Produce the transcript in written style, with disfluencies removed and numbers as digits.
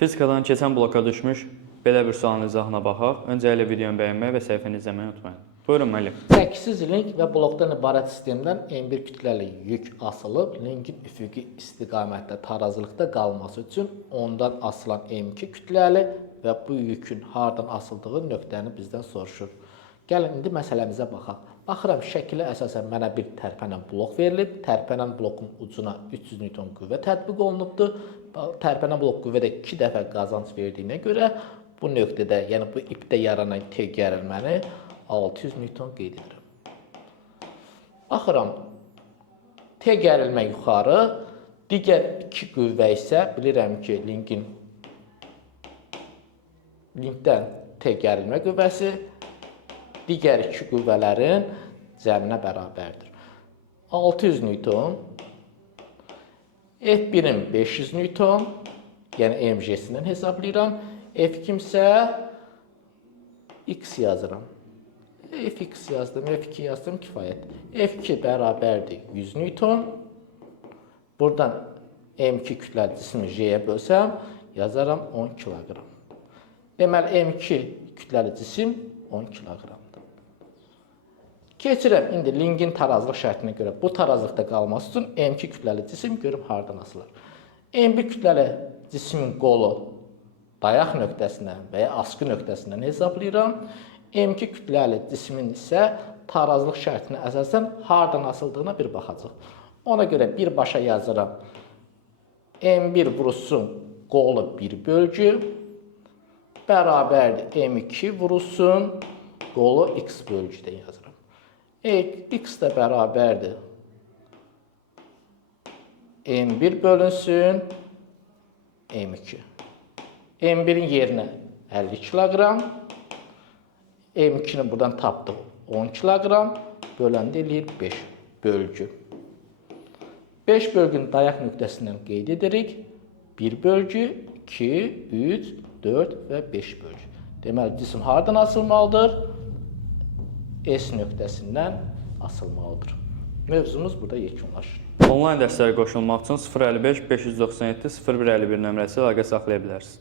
Fizikadan keçən bloka düşmüş belə bir sualın izahına baxaq. Öncəliklə videonu bəyənməyi və səhifəni izləməyi unutmayın. Buyurun müəllim. Çəkisiz link və blokdan ibarət sistemdən M1 kütləli yük asılıb, linkin üfüqi istiqamətdə tarazılıqda qalması üçün ondan asılan M2 kütləli və bu yükün hardan asıldığı nöqtəni bizdən soruşur. Gəlin indi məsələmizə baxaq. Baxıram, şəkilə əsasən mənə bir tərpənən blok verilib. Tərpənən blokun ucuna 300 Newton qüvvə tətbiq olunubdur. Tərpənən blok qüvvədə 2 dəfə qazanc verdiyinə görə bu nöqtədə, yəni bu ipdə yaranan T gərilməni 600 Newton qeyd edirəm. Baxıram, T gərilmə yuxarı, digər 2 qüvvə isə bilirəm ki, linkdən T gərilmə qüvvəsi digər 2 qüvvələrin cəminə bərabərdir. 600 Newton, F1-in 500 Newton, yəni MG-sindən hesablayıram. F2 isə X yazıram. Fx yazdım, F2 yazdım, kifayət. F2 bərabərdir 100 Newton. Buradan M2 kütləli cismi J-yə bölsəm, yazaram 10 kiloqram. Deməli, M2 kütləli cisim 10 kiloqramdır. Keçirəm, indi linkin tarazlıq şərtinə görə bu tarazlıqda qalması üçün M2 kütləli cisim görüm hardan asılır. M1 kütləli cismin qolu dayaq nöqtəsindən və ya askı nöqtəsindən hesablayıram. M2 kütləli cismin isə tarazlıq şərtinə əsasən hardan asıldığına bir baxacaq. Ona görə birbaşa yazıram. M1 vurusun qolu 1 bölgü bərabərdir M2 vurusun qolu X bölgüdə yazıram. X də bərabərdir M1 bölünsün M2. M1-in yerinə 50 kiloqram, M2-ni buradan tapdıq 10 kiloqram, böləndə eləyir 5 bölgü. 5 bölgünü dayaq nöqtəsindən qeyd edirik. 1 bölgü, 2, 3, 4 və 5 bölgü. Deməli, cisim hardan asılmalıdır? S nöqtəsindən asılmalıdır. Mövzumuz burada yekunlaşır. Onlayn dərslərə qoşulmaq üçün 055 597 0151 nömrəsi əlaqə saxlaya bilərsiniz.